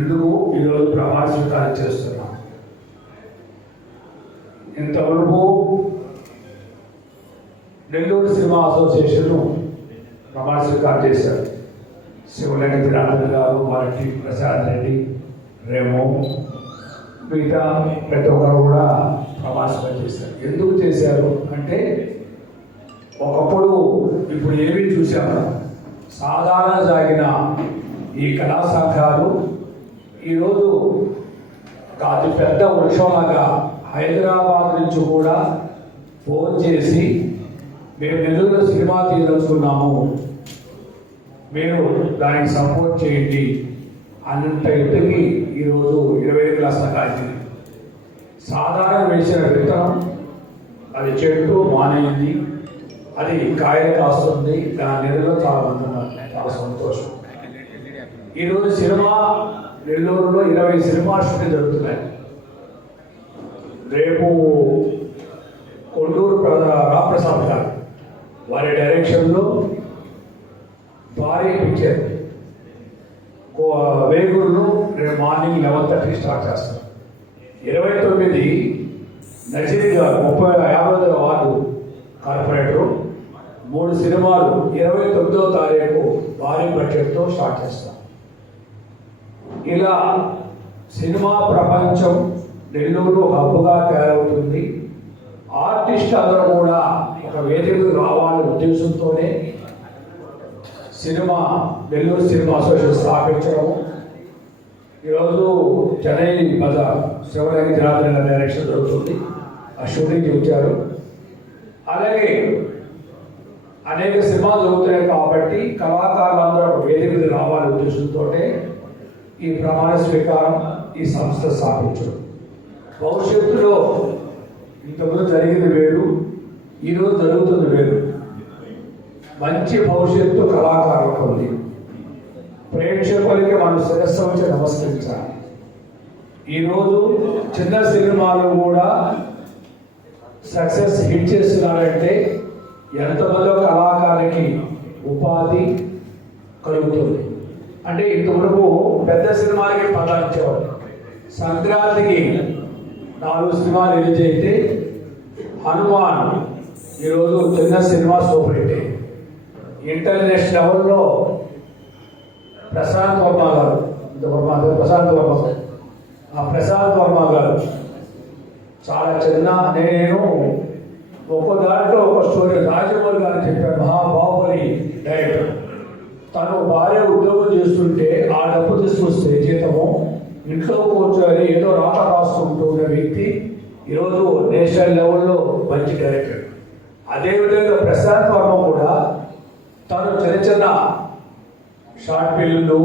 ఎందుకు ఈరోజు ప్రమాణ స్వీకారం చేస్తున్నాం. ఇంతవరకు నెల్లూరు సినిమా అసోసియేషన్ ప్రమాణ స్వీకారం చేశారు. శివలేని విరాజన్ గారు, మరటి ప్రసాద్ రెడ్డి, రేమో, మిగతా ప్రతి ఒక్కరు కూడా ప్రమాణ స్వీకారం చేశారు. ఎందుకు చేశారు అంటే ఒకప్పుడు ఇప్పుడు ఏమీ చూసాము, సాధారణ సాగిన ఈ కళా సంఘాలు ఈరోజు అతి పెద్ద వృక్షంలాగా హైదరాబాద్ నుంచి కూడా ఫోన్ చేసి మేము నెల్లూరులో సినిమా తీయదలుచుకున్నాము, మీరు దానికి సపోర్ట్ చేయండి అన్నంత ఎత్తుకి ఈరోజు 20 లక్షల కాల్చింది. సాధారణ వేసిన విత్తనం అది చెట్టు మానేయింది, అది కాయలు కాస్తుంది. దాని నెలలో చాలా మంది ఉన్నారు, చాలా సంతోషం. ఈరోజు సినిమా నెల్లూరులో 20 సినిమా షూటింగ్ జరుగుతున్నాయి. రేపు కొండూరు రామప్రసాద్ గారు వారి డైరెక్షన్లో భారీ పిక్చర్ వేగూరులో రేపు మార్నింగ్ 11:30 స్టార్ట్ చేస్తారు. 29 నజీర్ గారు 50వ వార్డు కార్పొరేటరు 3 సినిమాలు 29వ తారీఖు భారీ బడ్జెట్తో స్టార్ట్ చేస్తారు. ఇలా సినిమా ప్రపంచం నెల్లూరు హబ్బుగా తయారవుతుంది. ఆర్టిస్ట్ అందరూ కూడా ఒక వేదికకు రావాలనే ఉద్దేశంతోనే సినిమా నెల్లూరు సినిమా అసోసియేషన్ స్థాపించడం, ఈరోజు చెన్నై బజార్ శివరాగి జనార్దన్ డైరెక్షన్ జరుగుతుంది. ఆ షూటింగ్కి వచ్చారు. అలాగే అనేక సినిమాలు జరుగుతున్నాయి కాబట్టి కళాకారులందరూ ఒక వేదిక మీద రావాలనే ఉద్దేశంతో ఈ ప్రమాణ స్వీకారం, ఈ సంస్థ స్థాపించడం. భవిష్యత్తులో ఇంతకుముందు జరిగింది వేరు, ఈరోజు జరుగుతుంది వేరు. మంచి భవిష్యత్తు కళాకారులకు ఉంది. ప్రేక్షకులకి మనం శిరస్సు వచ్చి నమస్కరించాలి. ఈరోజు చిన్న సినిమాలు కూడా సక్సెస్ హిట్ చేస్తున్నారంటే ఎంతమందో కళాకారులకి ఉపాధి కలుగుతుంది. అంటే ఇంతవరకు పెద్ద సినిమాలకి పదార్చేవారు. సంక్రాంతికి 4 సినిమాలు రిలీజ్ అయితే హనుమాన్ ఈరోజు చిన్న సినిమా సూపర్ హిట్. ఇంటర్నేషనల్ లెవెల్లో ప్రశాంత్ వర్మ గారు, ప్రశాంత్ వర్మ గారు చాలా చిన్న, నేను ఒక్కో దాంట్లో ఒక స్టోరీ రాజమౌళి గారు చెప్పారు. మహాబాహుబలి డైరెక్టర్ తను భార్య ఉద్యోగం చేస్తుంటే ఆ డబ్బు తీసుకొస్తే జీతము ఇంట్లో కూర్చొని ఏదో రాత రాసుకుంటూ ఉన్న వ్యక్తి ఈరోజు నేషనల్ లెవెల్లో మంచి డైరెక్టర్. అదేవిధంగా ప్రశాంత్ వర్మ కూడా తను చిన్న చిన్న షార్ట్ ఫిల్మ్లు,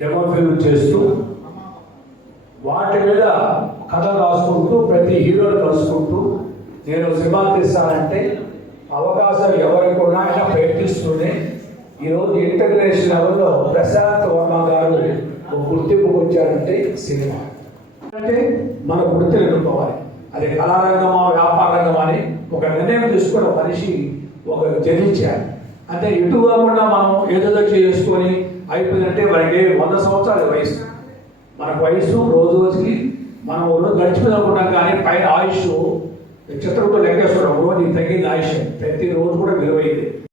డెమో ఫిల్మ్ చేస్తూ వాటి మీద కథ రాసుకుంటూ ప్రతి హీరోని కలుసుకుంటూ నేను సినిమా తీస్తానంటే అవకాశం ఎవరికి ఉన్నా ఆయన ప్రయత్నిస్తూనే ఈరోజు ఇంటర్నేషనల్ లెవెల్లో ప్రశాంత్ వర్మ గారు ఒక గుర్తింపు వచ్చారంటే సినిమా అంటే మన వృత్తిని ఎదుర్కోవాలి. అది కళారంగమా, వ్యాపార రంగమా అని ఒక నిర్ణయం తీసుకుని మనిషి ఒక జరించాలి. అంటే ఇటు కాకుండా మనం ఏదో చేసుకొని అయిపోయిందంటే మనకి 100 సంవత్సరాల వయసు. మనకు వయసు రోజు రోజుకి మనం గడిచిపోయిననుకున్నాం, కానీ పైన ఆయుష్ చిత్రంతో లెక్కేస్తున్నాం. రోజు తగ్గింది ఆయుష్, ప్రతి రోజు కూడా విలువైంది.